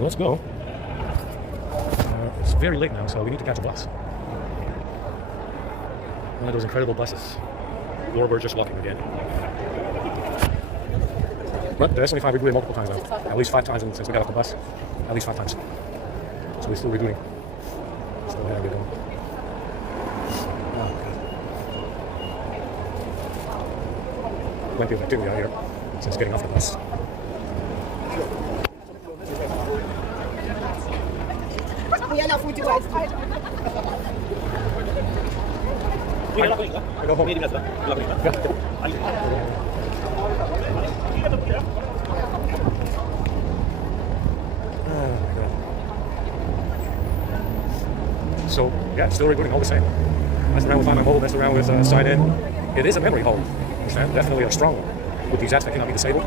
Alright, let's go. It's very late now, so we need to catch a bus. One of those incredible buses. Or we're just walking again. But the S25 rebooted multiple times now. At least 5 times since we got off the bus. At least 5 times. So we're still rebooting. Still having it going. Oh, God. Plenty of activity out here since getting off the bus. So, yeah, still rebooting all the same. Messed around with Find My Mobile, messed around with Sign In. It is a memory hole. Definitely a strong one with these apps that cannot be disabled.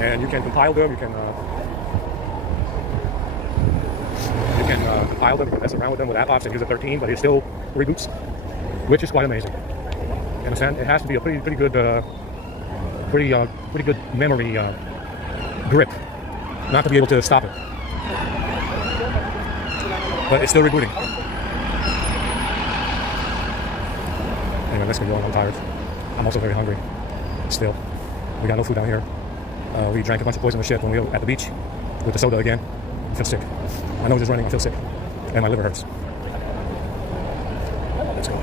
And you can compile them, you can compile them, you can mess around with them with app ops and use a 13, but it still reboots, which is quite amazing. You understand? It has to be a pretty good memory grip not to be able to stop it. But it's still rebooting. Anyway, let's get going. I'm tired. I'm also very hungry. Still, we got no food down here. We drank a bunch of poisonous shit when we were at the beach with the soda again. I feel sick. My nose is running. I feel sick, and my liver hurts. Let's go.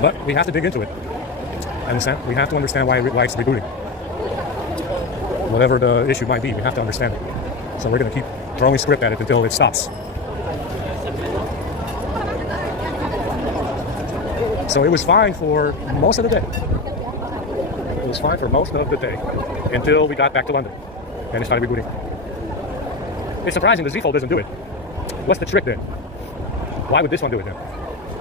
But we have to dig into it. Understand? We have to understand why it's rebooting. Whatever the issue might be, we have to understand it. So we're going to keep throwing script at it until it stops. So it was fine for most of the day. It was fine for most of the day until we got back to London and it started rebooting. It's surprising the Z Fold doesn't do it. What's the trick then? Why would this one do it then?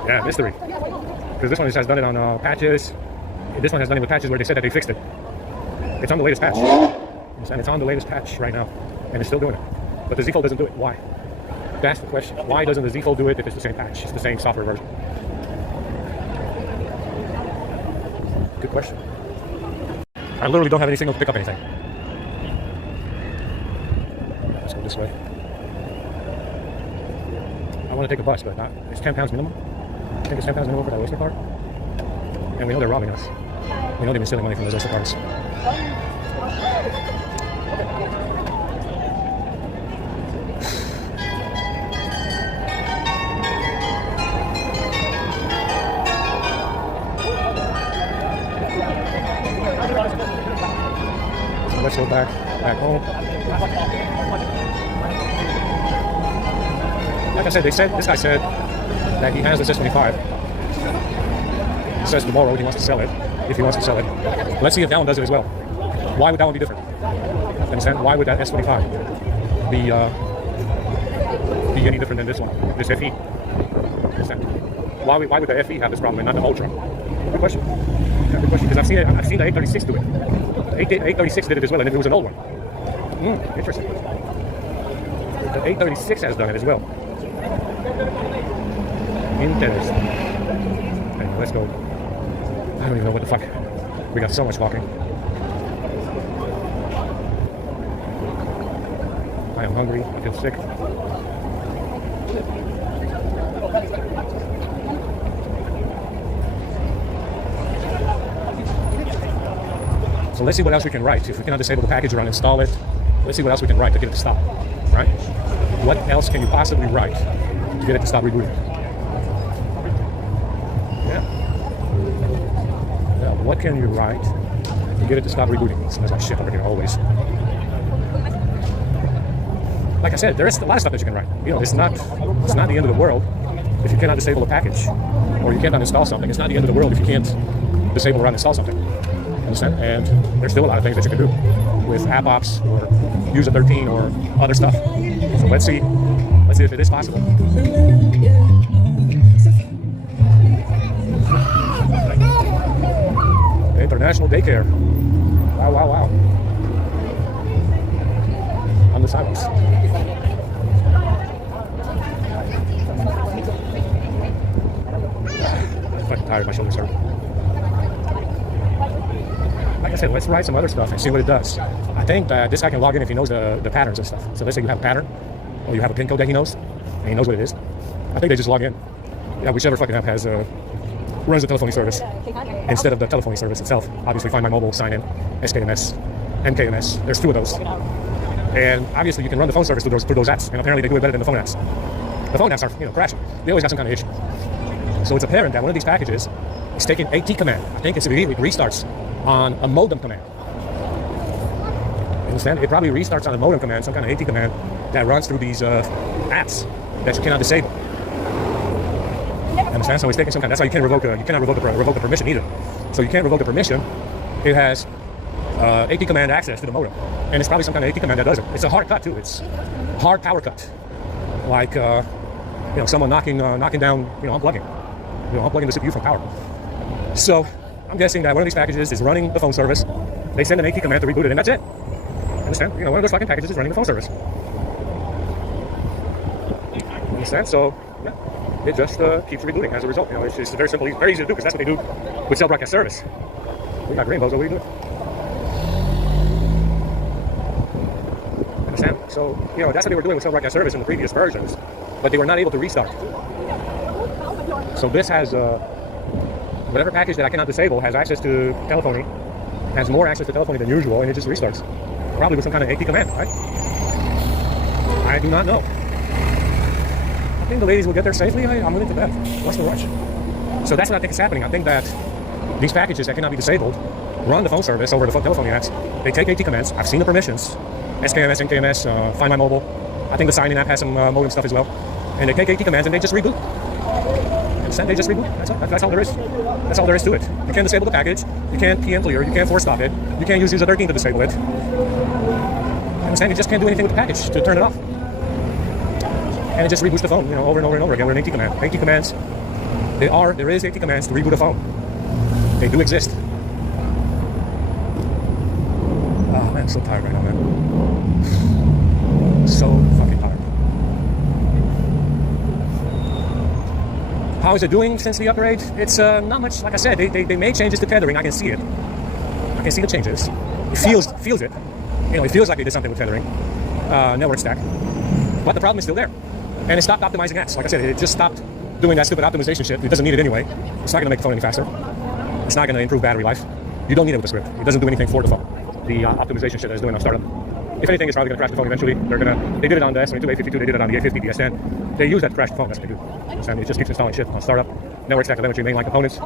Yeah, mystery. Because this one has done it on patches. This one has done it with patches where they said that they fixed it. It's on the latest patch. And it's on the latest patch right now. And it's still doing it. But the Z Fold doesn't do it. Why? That's the question. Why doesn't the Z Fold do it if it's the same patch? It's the same software version. Good question. I literally don't have any signal to pick up anything. Let's go this way. I want to take a bus, but it's 10 pounds minimum. I think it's 10 pounds minimum for that Oyster card. And we know they're robbing us. We know they've been stealing money from those Oyster cards. Let's go back home. Like I said, this guy said that he has this S25. He says tomorrow he wants to sell it, if he wants to sell it. Let's see if that one does it as well. Why would that one be different? Understand? Why would that S25 be any different than this one, this FE? Understand? Why would the FE have this problem and not the Ultra? Good question. Yeah, good question. Because I've seen the 836 do it. The 836 did it as well, and it was an old one. Interesting. The 836 has done it as well. Interesting. Anyway, let's go. I don't even know what the fuck. We got so much walking. I am hungry. I feel sick. So let's see what else we can write. If we cannot disable the package or uninstall it, let's see what else we can write to get it to stop. Right? What else can you possibly write to get it to stop rebooting? Yeah. What can you write to get it to stop rebooting? There's my shit over here always. Like I said, there is a lot of stuff that you can write. You know, it's not the end of the world if you cannot disable a package or you can't uninstall something. It's not the end of the world if you can't disable or uninstall something. Understand? And there's still a lot of things that you can do with app ops or use a 13 or other stuff. So let's see if it is possible. International daycare. Wow. On the sidewalks. I'm fucking tired, my shoulders hurt. like I said, let's write some other stuff and see what it does. I think that this guy can log in if he knows the patterns and stuff. So let's say you have a pattern, or you have a pin code that he knows, and he knows what it is. I think they just log in. Yeah, whichever fucking app has runs the telephony service instead of the telephony service itself. Obviously, Find My Mobile, Sign In, SKMS, MKMS. There's 2 of those. And obviously, you can run the phone service through those apps, and apparently they do it better than the phone apps. The phone apps are, crashing. They always got some kind of issue. So it's apparent that one of these packages is taking AT command. I think it restarts on a modem command. You understand? It probably restarts on a modem command, some kind of AT command that runs through these apps that you cannot disable. Understand? So it's taking some kind. That's why you cannot revoke the permission either. So you can't revoke the permission. It has AT command access to the modem, and it's probably some kind of AT command that does it. It's a hard cut too. It's hard power cut, like someone knocking down, unplugging the CPU from power. So I'm guessing that one of these packages is running the phone service. They send an AT command to reboot it, and that's it. Understand? One of those fucking packages is running the phone service. Understand? So yeah. It just keeps rebooting as a result. It's just very simple, very easy to do, because that's what they do with cell broadcast service. We got rainbows, what do we do? Understand? So, that's what they were doing with cell broadcast service in the previous versions, but they were not able to restart. So this has, whatever package that I cannot disable has access to telephony, has more access to telephony than usual, and it just restarts. Probably with some kind of AT command, right? I do not know. I think the ladies will get there safely. I'm willing to bet. What's the rush? So that's what I think is happening. I think that these packages that cannot be disabled run the phone service over the telephone apps. They take AT commands. I've seen the permissions. SKMS, MKMS, Find My Mobile. I think the Sign In app has some modem stuff as well. And they take AT commands and they just reboot. And they just reboot. That's all there is. That's all there is to it. You can't disable the package. You can't PM clear. You can't force stop it. You can't use user 13 to disable it. Understand? You just can't do anything with the package to turn it off. And it just reboots the phone, over and over and over again with an AT command. AT commands, there is AT commands to reboot a phone. They do exist. Oh man, I'm so tired right now, man. So fucking tired. How is it doing since the upgrade? It's not much. Like I said, they made changes to tethering. I can see it. I can see the changes. It feels it. It feels like they did something with tethering. Network stack. But the problem is still there. And it stopped optimizing apps. Like I said, it just stopped doing that stupid optimization shit. It doesn't need it anyway. It's not going to make the phone any faster. It's not going to improve battery life. You don't need it with the script. It doesn't do anything for the phone. The optimization shit that it's doing on startup. If anything, it's probably going to crash the phone eventually. They did it on the S22, A52, they did it on the A50, the S10. They use that to crash the phone. That's what they do. And it just keeps installing shit on startup. Network stack telemetry mainline components,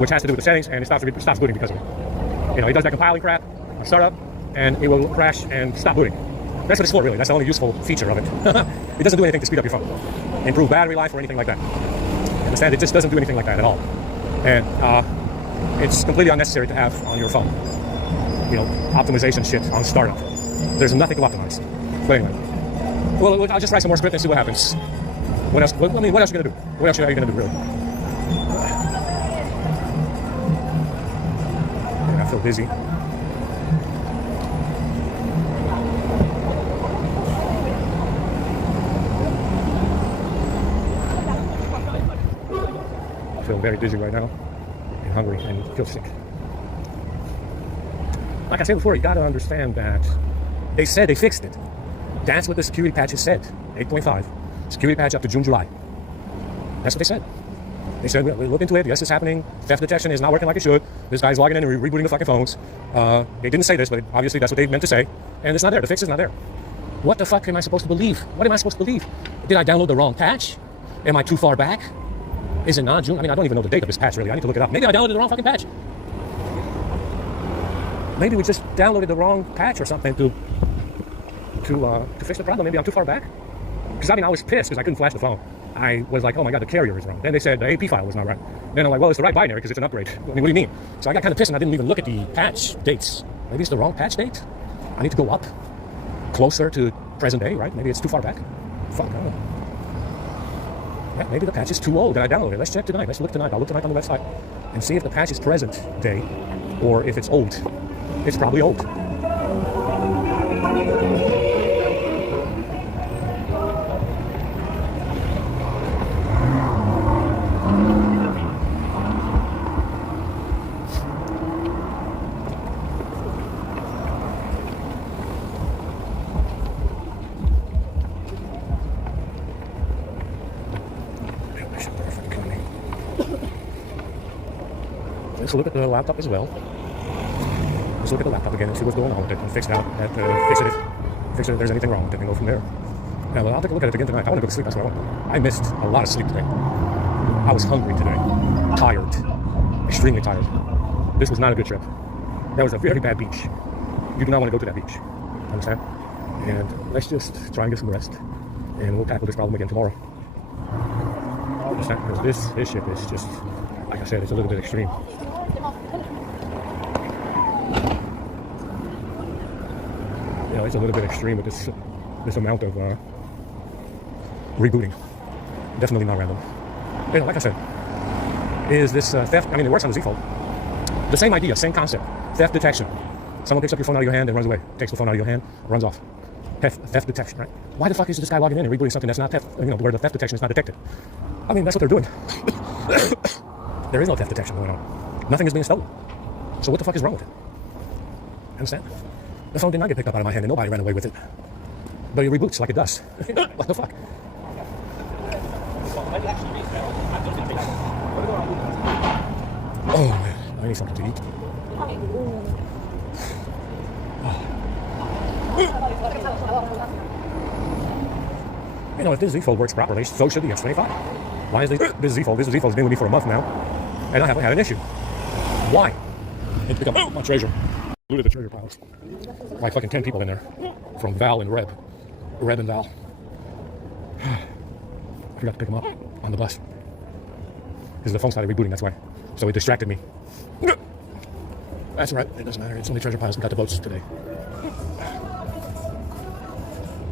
which has to do with the settings, and it stops booting because of it. It does that compiling crap on startup, and it will crash and stop booting. That's what it's for, really. That's the only useful feature of it. It doesn't do anything to speed up your phone, improve battery life, or anything like that. Understand? It just doesn't do anything like that at all. And it's completely unnecessary to have on your phone. Optimization shit on startup. There's nothing to optimize. But anyway, well, I'll just write some more script and see what happens. What else? What else are you gonna do? What else are you gonna do, really? I feel dizzy. I feel very dizzy right now, and hungry, and feel sick. Like I said before, you gotta understand that they said they fixed it. That's what the security patches said. 8.5. Security patch up to June, July. That's what they said. They said, we looked into it. Yes, it's happening. Theft detection is not working like it should. This guy's logging in and rebooting the fucking phones. They didn't say this, but obviously that's what they meant to say. And it's not there. The fix is not there. What the fuck am I supposed to believe? What am I supposed to believe? Did I download the wrong patch? Am I too far back? Is it not June? I don't even know the date of this patch, really. I need to look it up. Maybe I downloaded the wrong fucking patch. Maybe we just downloaded the wrong patch or something to fix the problem. Maybe I'm too far back. Because I was pissed because I couldn't flash the phone. I was like, oh my god, the carrier is wrong. Then they said the AP file was not right. Then I'm like, well, it's the right binary because it's an upgrade. I mean, what do you mean? So I got kind of pissed and I didn't even look at the patch dates. Maybe it's the wrong patch date. I need to go up closer to present day, right? Maybe it's too far back. Fuck, I don't know. Yeah, maybe the patch is too old that I downloaded. Let's check tonight. Let's look tonight. I'll look tonight on the website and see if the patch is present day or if it's old. It's probably old. Let's look at the laptop as well. Let's look at the laptop again and see what's going on with it and fix it out. Fix it if there's anything wrong with it and go from there. Yeah, well, I'll take a look at it again tonight. I want to go to sleep, that's what I want. I missed a lot of sleep today. I was hungry today. Tired. Extremely tired. This was not a good trip. That was a very bad beach. You do not want to go to that beach. Understand? And let's just try and get some rest. And we'll tackle this problem again tomorrow. Understand? Because this ship is just, like I said, it's a little bit extreme. You know, it's a little bit extreme with this amount of rebooting. Definitely not random. You know, like I said, is this theft? I mean, it works on the Z Fold. The same idea, same concept. Theft detection. Someone picks up your phone out of your hand and runs away. Takes the phone out of your hand, runs off. Theft detection, right? Why the fuck is this guy logging in and rebooting something that's not theft? You know, where the theft detection is not detected. I mean, that's what they're doing. There is no theft detection going on. Nothing is being stolen. So what the fuck is wrong with it? Understand? The phone did not get picked up out of my hand and nobody ran away with it. But it reboots like it does. What the fuck? Oh man, I need something to eat. You know, if this Z Fold works properly, so should the X25. Why is this Z Fold? This Z Fold's been with me for a month now, and I haven't had an issue. Why? I need to pick up my treasure. Looted the treasure piles. Like fucking 10 people in there, from Val and Reb and Val. I forgot to pick them up on the bus. Because the phone started rebooting, that's why. So it distracted me. That's right, it doesn't matter. It's only treasure piles. We got the boats today.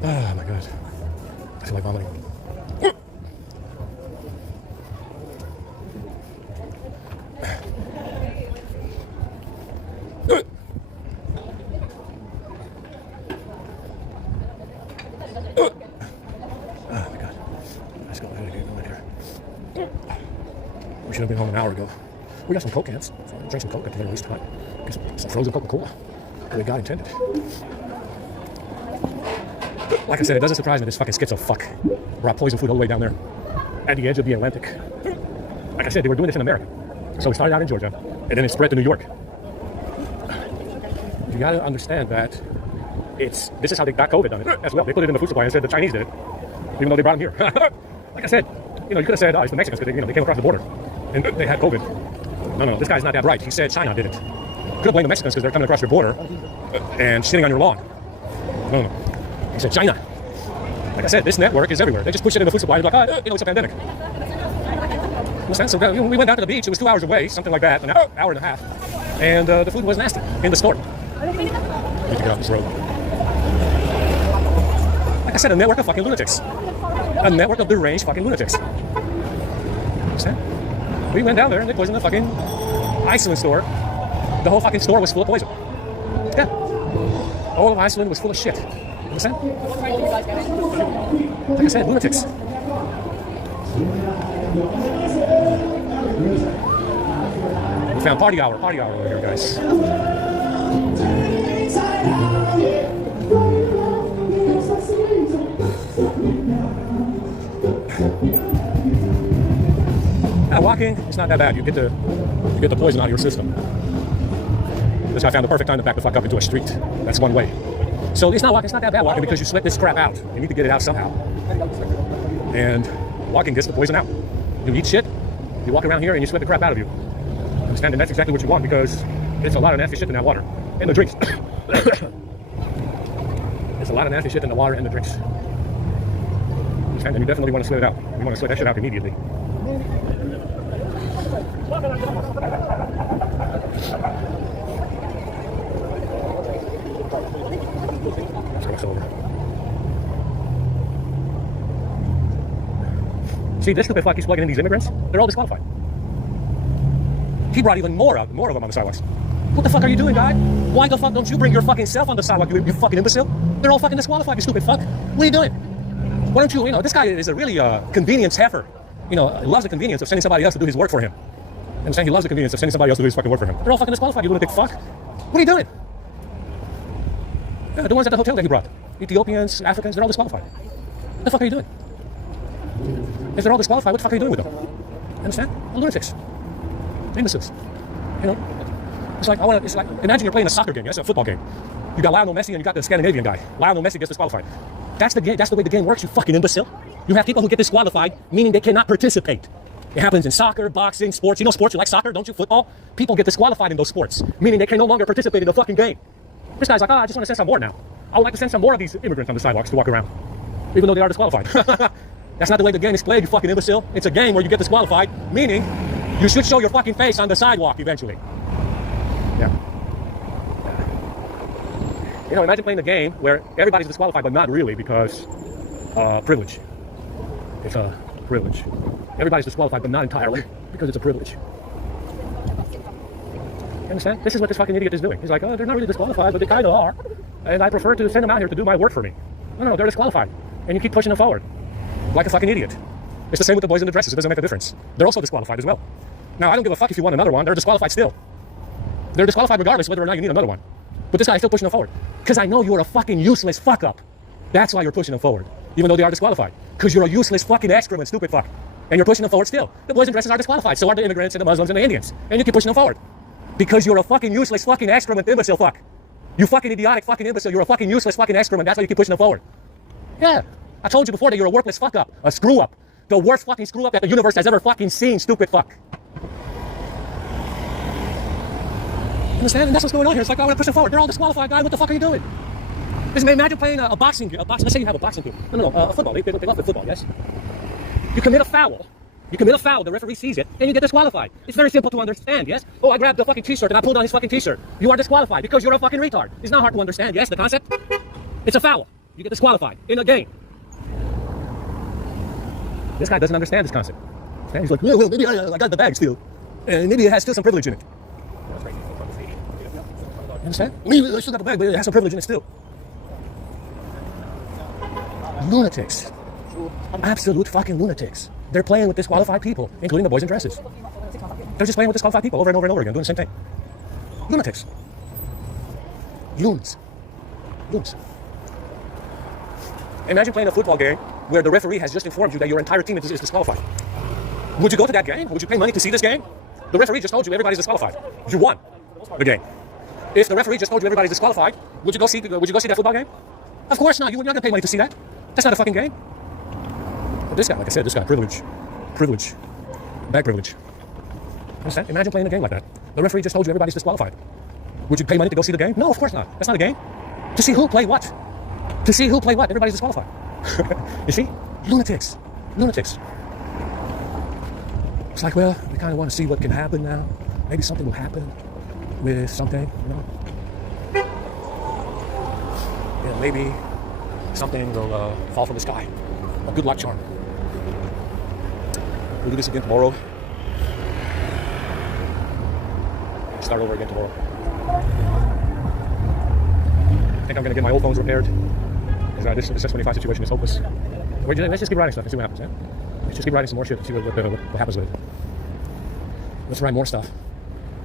Oh my god. I feel like vomiting. Oh my god. Let's go ahead and get going here. We should have been home an hour ago. We got some Coke cans. So drink some Coke at the very least tonight. Get some frozen Coca-Cola. The way God intended. Like I said, it doesn't surprise me this fucking schizo fuck brought poison food all the way down there at the edge of the Atlantic. Like I said, they were doing this in America. So it started out in Georgia, and then it spread to New York. You gotta understand that this is how they got COVID done it as well. They put it in the food supply and said the Chinese did it, even though they brought them here. Like I said, you know, you could have said, oh, it's the Mexicans because they came across the border and they had COVID. No, this guy's not that bright. He said China did it. Could have blamed the Mexicans because they're coming across your border and sitting on your lawn. No. He said China. Like I said, this network is everywhere. They just push it in the food supply and they're like, it's a pandemic. Understand? So we went down to the beach. It was 2 hours away, something like that, an hour and a half. And the food was nasty in the store. I need to get off this road. Like I said, a network of fucking lunatics. A network of deranged fucking lunatics. Understand? We went down there and they poisoned the fucking Iceland store. The whole fucking store was full of poison. Yeah. All of Iceland was full of shit. Understand? Like I said, lunatics. We found party hour over here, guys. Now walking, it's not that bad. You get the poison out of your system. This guy found the perfect time to back the fuck up into a street. That's one way. So it's not walking, it's not that bad walking because you sweat this crap out. You need to get it out somehow. And walking gets the poison out. You eat shit, you walk around here and you sweat the crap out of you. Understand? And that's exactly what you want because it's a lot of nasty shit in that water. And the drinks. There's a lot of nasty shit in the water and the drinks. Understand? And you definitely want to sweat it out. You want to sweat that shit out immediately. See, this stupid fuck keeps plugging in these immigrants. They're all disqualified. He brought even more of them on the sidewalks. What the fuck are you doing, guy? Why the fuck don't you bring your fucking self on the sidewalk, you fucking imbecile? They're all fucking disqualified, you stupid fuck. What are you doing? Why don't you, this guy is a really convenience heifer. He loves the convenience of sending somebody else to do his work for him. I'm saying he loves the convenience of sending somebody else to do his fucking work for him. They're all fucking disqualified, you lunatic fuck. What are you doing? Yeah, the ones at the hotel that he brought. Ethiopians, Africans, they're all disqualified. What the fuck are you doing? If they're all disqualified, what the fuck are you doing with them? Understand? Lunatics. Imbeciles. You know, it's like it's like imagine you're playing a soccer game. Yes, a football game. You got Lionel Messi and you got the Scandinavian guy. Lionel Messi gets disqualified. That's the game. That's the way the game works. You fucking imbecile. You have people who get disqualified, meaning they cannot participate. It happens in soccer, boxing, sports. You know sports. You like soccer, don't you? Football. People get disqualified in those sports, meaning they can no longer participate in the fucking game. This guy's like, I just want to send some more now. I would like to send some more of these immigrants on the sidewalks to walk around, even though they are disqualified. That's not the way the game is played, you fucking imbecile. It's a game where you get disqualified, meaning you should show your fucking face on the sidewalk eventually. Yeah. You know, imagine playing a game where everybody's disqualified, but not really because privilege. It's a privilege. Everybody's disqualified, but not entirely because it's a privilege. You understand? This is what this fucking idiot is doing. He's like, oh, they're not really disqualified, but they kind of are. And I prefer to send them out here to do my work for me. No, they're disqualified. And you keep pushing them forward. Like a fucking idiot. It's the same with the boys in the dresses. It doesn't make a difference. They're also disqualified as well. Now, I don't give a fuck if you want another one. They're disqualified still. They're disqualified regardless whether or not you need another one. But this guy is still pushing them forward. Because I know you're a fucking useless fuck up. That's why you're pushing them forward. Even though they are disqualified. Because you're a useless fucking excrement, stupid fuck. And you're pushing them forward still. The boys in dresses are disqualified. So are the immigrants and the Muslims and the Indians. And you keep pushing them forward. Because you're a fucking useless fucking excrement imbecile fuck. You fucking idiotic fucking imbecile. You're a fucking useless fucking excrement. That's why you keep pushing them forward. Yeah. I told you before that you're a worthless fuck up. A screw up. The worst fucking screw up that the universe has ever fucking seen, stupid fuck. Understand? And that's what's going on here. It's like, I want to push them forward. They're all disqualified, guy. What the fuck are you doing? Imagine playing a boxing game. Let's say you have a boxing team. No, a football. They love the football, yes? You commit a foul. The referee sees it, and you get disqualified. It's very simple to understand, yes? Oh, I grabbed the fucking t-shirt and I pulled on his fucking t-shirt. You are disqualified because you're a fucking retard. It's not hard to understand, yes, the concept? It's a foul. You get disqualified in a game. This guy doesn't understand this concept. And he's like, well, maybe I got the bag still. And maybe it has still some privilege in it. You understand? Maybe I still got the bag, but it has some privilege in it still. Lunatics. Absolute fucking lunatics. They're playing with disqualified people, including the boys in dresses. They're just playing with disqualified people over and over and over again, doing the same thing. Lunatics. Loons. Imagine playing a football game where the referee has just informed you that your entire team is disqualified. Would you go to that game? Would you pay money to see this game? The referee just told you everybody's disqualified. You won the game. If the referee just told you everybody's disqualified, would you go see that football game? Of course not. You're not going to pay money to see that. That's not a fucking game. But this guy, like I said, privilege, bag privilege. Understand? Imagine playing a game like that. The referee just told you everybody's disqualified. Would you pay money to go see the game? No, of course not. That's not a game. To see who play what. Everybody's disqualified. You see? Lunatics. It's like, well, we kind of want to see what can happen now. Maybe something will happen with something, you know? Yeah, maybe something will fall from the sky. A good luck charm. We'll do this again tomorrow. Start over again tomorrow. I think I'm going to get my old phones repaired. This S25 situation is hopeless. Let's just keep writing stuff and see what happens, yeah? Let's just keep writing some more shit and see what happens with it. Let's write more stuff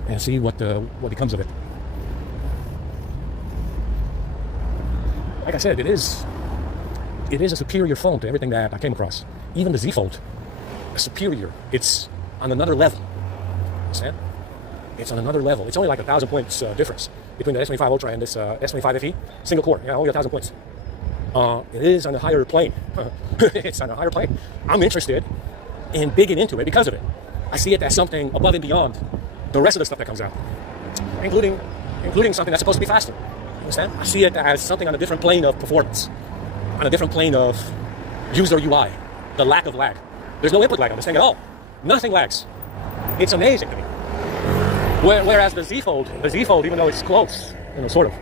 and see what becomes of it. Like I said, it is a superior phone to everything that I came across. Even the Z Fold, superior. It's on another level. Understand? It's on another level. It's only like 1,000 points difference between the S25 Ultra and this S25 FE. Single core, yeah, only 1,000 points. It is on a higher plane. It's on a higher plane. I'm interested in digging into it because of it. I see it as something above and beyond the rest of the stuff that comes out, including something that's supposed to be faster. Understand? I see it as something on a different plane of performance, on a different plane of user UI, the lack of lag. There's no input lag on this thing at all. Nothing lags. It's amazing to me. Whereas the Z Fold, even though it's close, you know, sort of,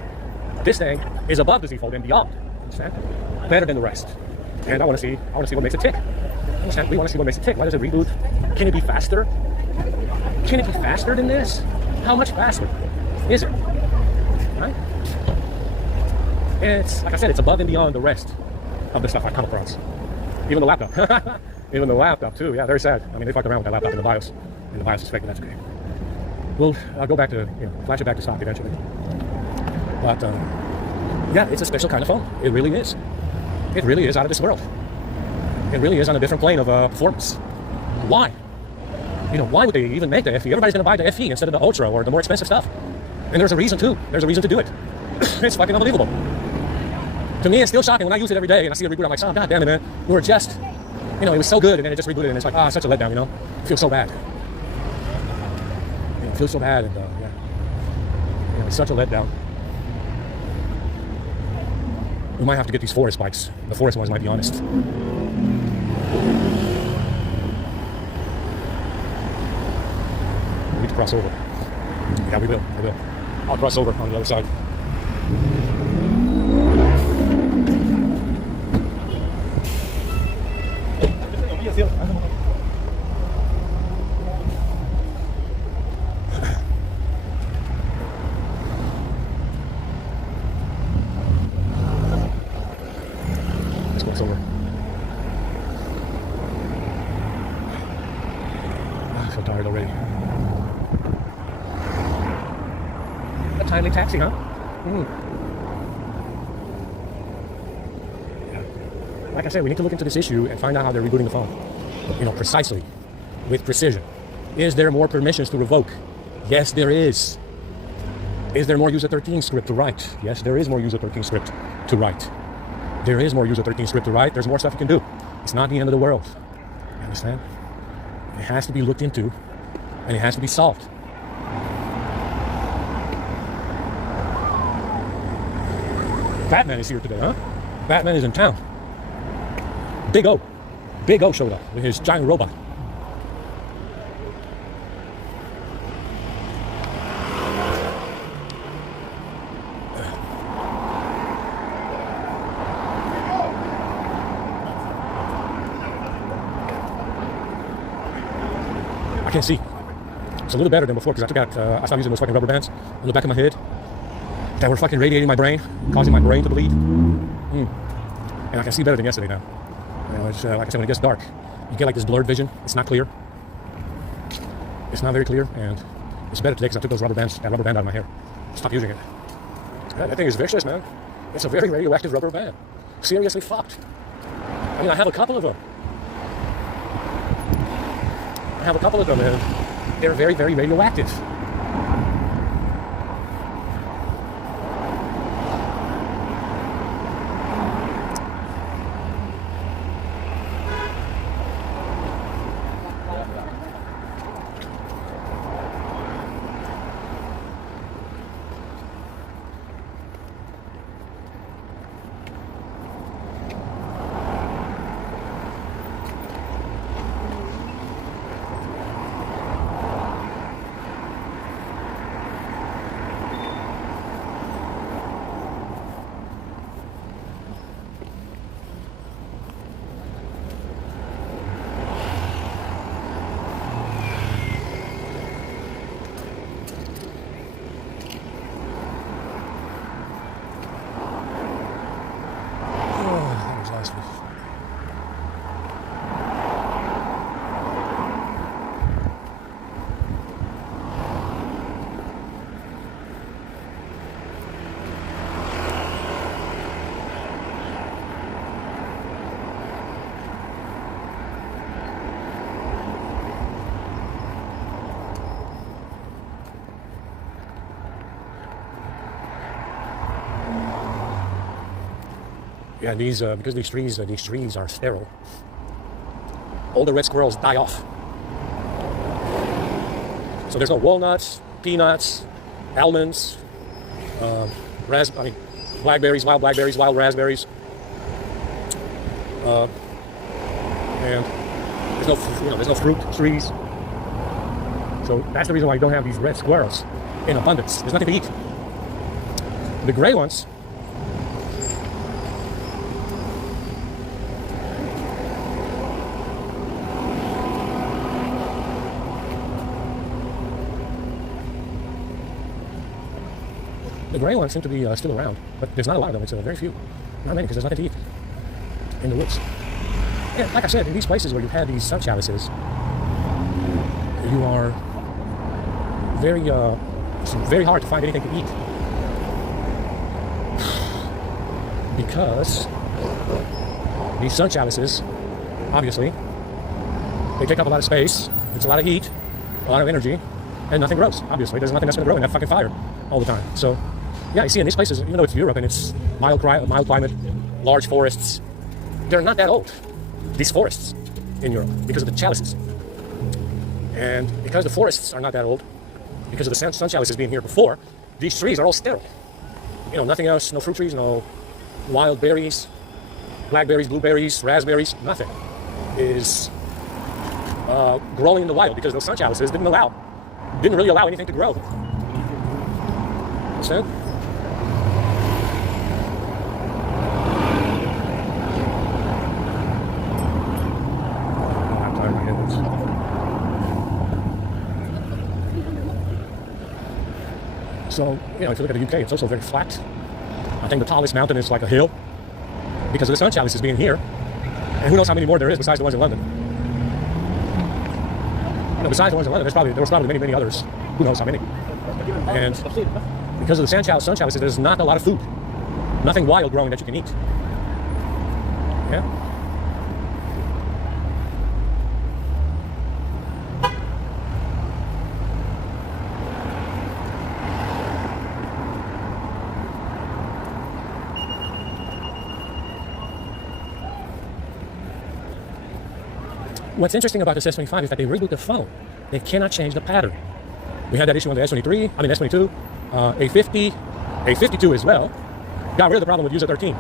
this thing is above the Z Fold and beyond. Understand? Better than the rest. And I want to see what makes it tick. Understand? We want to see what makes it tick. Why does it reboot? Can it be faster? Can it be faster than this? How much faster is it? Right? It's, like I said, it's above and beyond the rest of the stuff I've come across. Even the laptop. Even the laptop too. Yeah, very sad. I mean, they fucked around with that laptop in the BIOS. And the BIOS is fake, but that's okay. I'll go back to, flash it back to stock eventually. But, yeah, it's a special kind of phone. It really is. It really is out of this world. It really is on a different plane of performance. Why? Why would they even make the FE? Everybody's going to buy the FE instead of the Ultra or the more expensive stuff. And there's a reason too. There's a reason to do it. It's fucking unbelievable. To me, it's still shocking when I use it every day and I see a reboot. I'm like, oh, God damn it, man. We were just, it was so good, and then it just rebooted, and it's like, such a letdown, It feels so bad. It feels so bad, and it's such a letdown. We might have to get these forest bikes. The forest ones might be honest. We need to cross over. Yeah, we will. I'll cross over on the other side. Let's cross over. I'm so tired already. A timely taxi, huh? Yeah. Like I said, we need to look into this issue and find out how they're rebooting the phone. Precisely, with precision. Is there more permissions to revoke? Yes, there is. Is there more user 13 script to write? Yes, there is more user 13 script to write. There is more user 13 script to write. There's more stuff you can do. It's not the end of the world. You understand? It has to be looked into, and it has to be solved. Batman is here today, huh? Batman is in town. Big O showed up with his giant robot. I can't see. It's a little better than before because I stopped using those fucking rubber bands on the back of my head that were fucking radiating my brain, causing my brain to bleed. And I can see better than yesterday now. It's like I said, when it gets dark, you get like this blurred vision. It's not clear. It's not very clear, and it's better today because I took that rubber band out of my hair. Stop using it. That thing is vicious, man. It's a very radioactive rubber band. Seriously fucked. I have a couple of them. And they're very radioactive. Yeah, because these trees are sterile. All the red squirrels die off. So there's no walnuts, peanuts, almonds, blackberries, wild raspberries, and there's no fruit trees. So that's the reason why you don't have these red squirrels in abundance. There's nothing to eat. The gray ones. The gray ones seem to be still around, but there's not a lot of them. It's very few. Not many, because there's nothing to eat in the woods. Yeah, like I said, in these places where you have these sun chalices, you are it's very hard to find anything to eat. Because these sun chalices, obviously, they take up a lot of space. It's a lot of heat, a lot of energy, and nothing grows. Obviously, there's nothing that's going to grow in that fucking fire all the time. So, yeah, you see in these places, even though it's Europe and it's mild climate, large forests, they're not that old. These forests in Europe, because of the chalices, and because the forests are not that old, because of the sun chalices being here before, these trees are all sterile. Nothing else. No fruit trees, no wild berries, blackberries, blueberries, raspberries. Nothing is growing in the wild because those sun chalices didn't really allow anything to grow. Understand? So, if you look at the UK, it's also very flat. I think the tallest mountain is like a hill because of the sun chalices being here. And who knows how many more there is besides the ones in London. Besides the ones in London, there was probably many, many others. Who knows how many. And because of the sun chalices, there's not a lot of food. Nothing wild growing that you can eat. Yeah. What's interesting about this S25 is that they reboot the phone. They cannot change the pattern. We had that issue on the S22, A50, A52 as well. Got rid of the problem with user 13.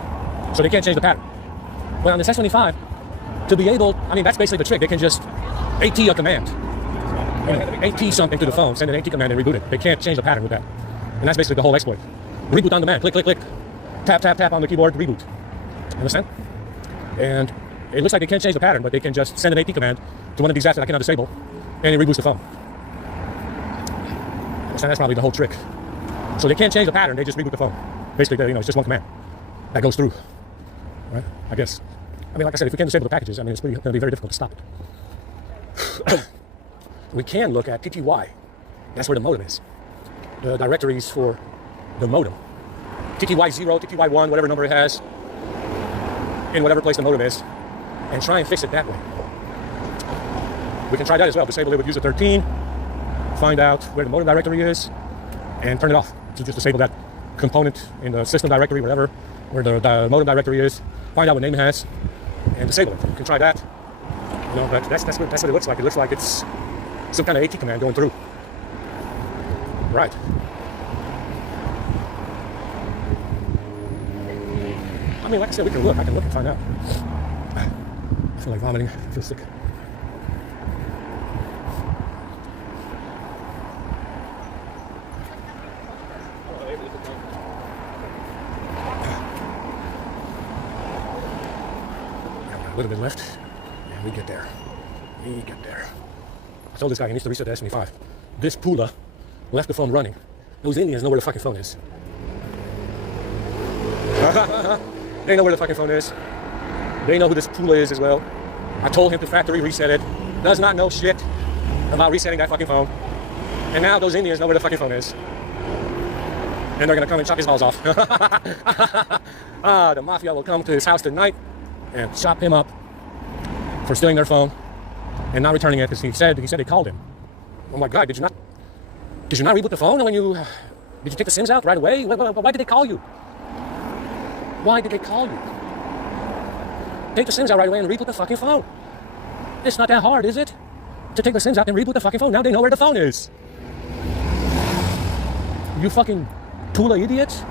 So they can't change the pattern. But on this S25, to be able, that's basically the trick. They can just AT a command. AT something to the phone, send an AT command and reboot it. They can't change the pattern with that. And that's basically the whole exploit. Reboot on demand, click, click, click. Tap, tap, tap on the keyboard, reboot. Understand? And it looks like they can't change the pattern, but they can just send an AT command to one of these apps that I cannot disable, and it reboots the phone. So that's probably the whole trick. So they can't change the pattern, they just reboot the phone. Basically, it's just one command that goes through, right? I guess. Like I said, if we can't disable the packages, it's going to be very difficult to stop it. We can look at TTY. That's where the modem is. The directories for the modem. TTY0, TTY1, whatever number it has, in whatever place the modem is, and try and fix it that way. We can try that as well. Disable it with user 13, find out where the modem directory is, and turn it off. So just disable that component in the system directory, whatever, where the modem directory is, find out what name it has, and disable it. You can try that. But that's what it looks like. It looks like it's some kind of AT command going through. Right. Like I said, we can look. I can look and find out. I feel like vomiting. I feel sick. A little bit left, and we get there. I told this guy he needs to reset the S25. This Pula left the phone running. Those Indians know where the fucking phone is. They know where the fucking phone is. They know who this Pula is as well. I told him to factory reset it. Does not know shit about resetting that fucking phone. And now those Indians know where the fucking phone is. And they're gonna come and chop his balls off. The mafia will come to his house tonight and chop him up for stealing their phone and not returning it because he said they called him. I'm like, God, did you not reboot the phone when did you take the SIMs out right away? Why did they call you? Why did they call you? Take the SIMs out right away and reboot the fucking phone. It's not that hard, is it? To take the SIMs out and reboot the fucking phone. Now they know where the phone is. You fucking Tula idiots.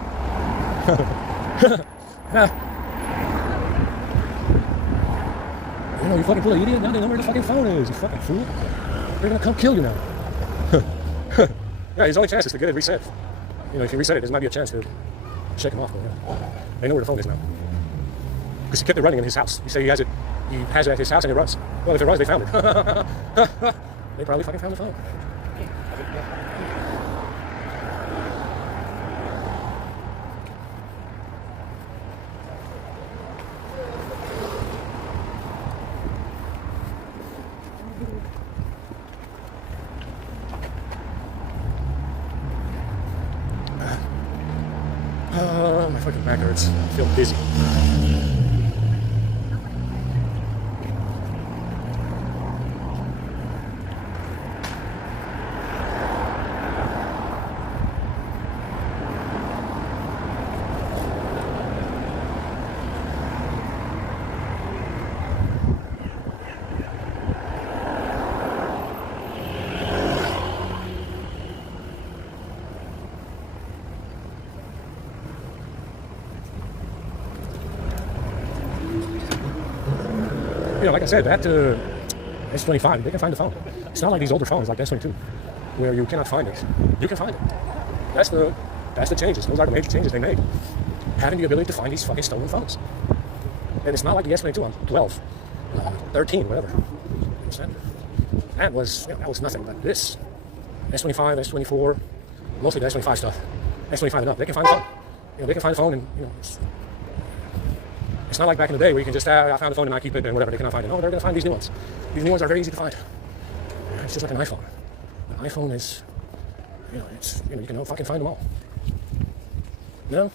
You fucking Tula idiot. Now they know where the fucking phone is. You fucking fool. They're gonna come kill you now. Yeah, his only chance is to get it reset. If you reset it, there might be a chance to shake him off. But yeah. They know where the phone is now. Because he kept it running in his house. He said he has it at his house and it runs. Well, if it runs, they found it. They probably fucking found the phone. My fucking back hurts. I feel dizzy. Like I said, that S25, they can find the phone. It's not like these older phones like the S22, where you cannot find it. You can find it. That's the changes. Those are the major changes they made. Having the ability to find these fucking stolen phones. And it's not like the S22 on 12, 13, whatever. That was nothing. But this S25, S24, mostly the S25 stuff, S25 and up, they can find the phone. They can find the phone, and it's not like back in the day where you can just, I found the phone and I keep it and whatever, they cannot find it. No, they're going to find these new ones. These new ones are very easy to find. It's just like an iPhone. An iPhone is, you can fucking find them all. The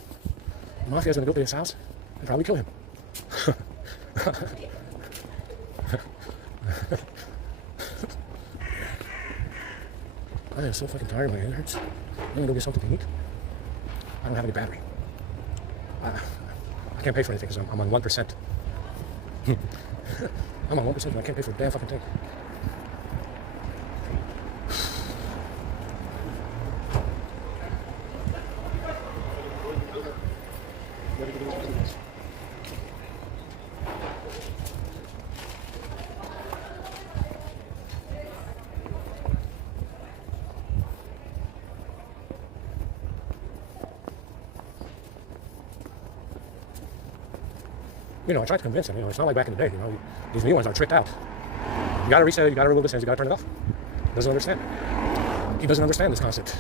mafia's going to go to his house and probably kill him. I am so fucking tired, my head hurts. I'm gonna go get something to eat. I don't have any battery. I can't pay for anything because I'm on 1%. I'm on 1% and I can't pay for a damn fucking thing. I tried to convince him, it's not like back in the day, these new ones are tricked out. You gotta reset it, you gotta remove the settings, you gotta turn it off. Doesn't understand. He doesn't understand this concept.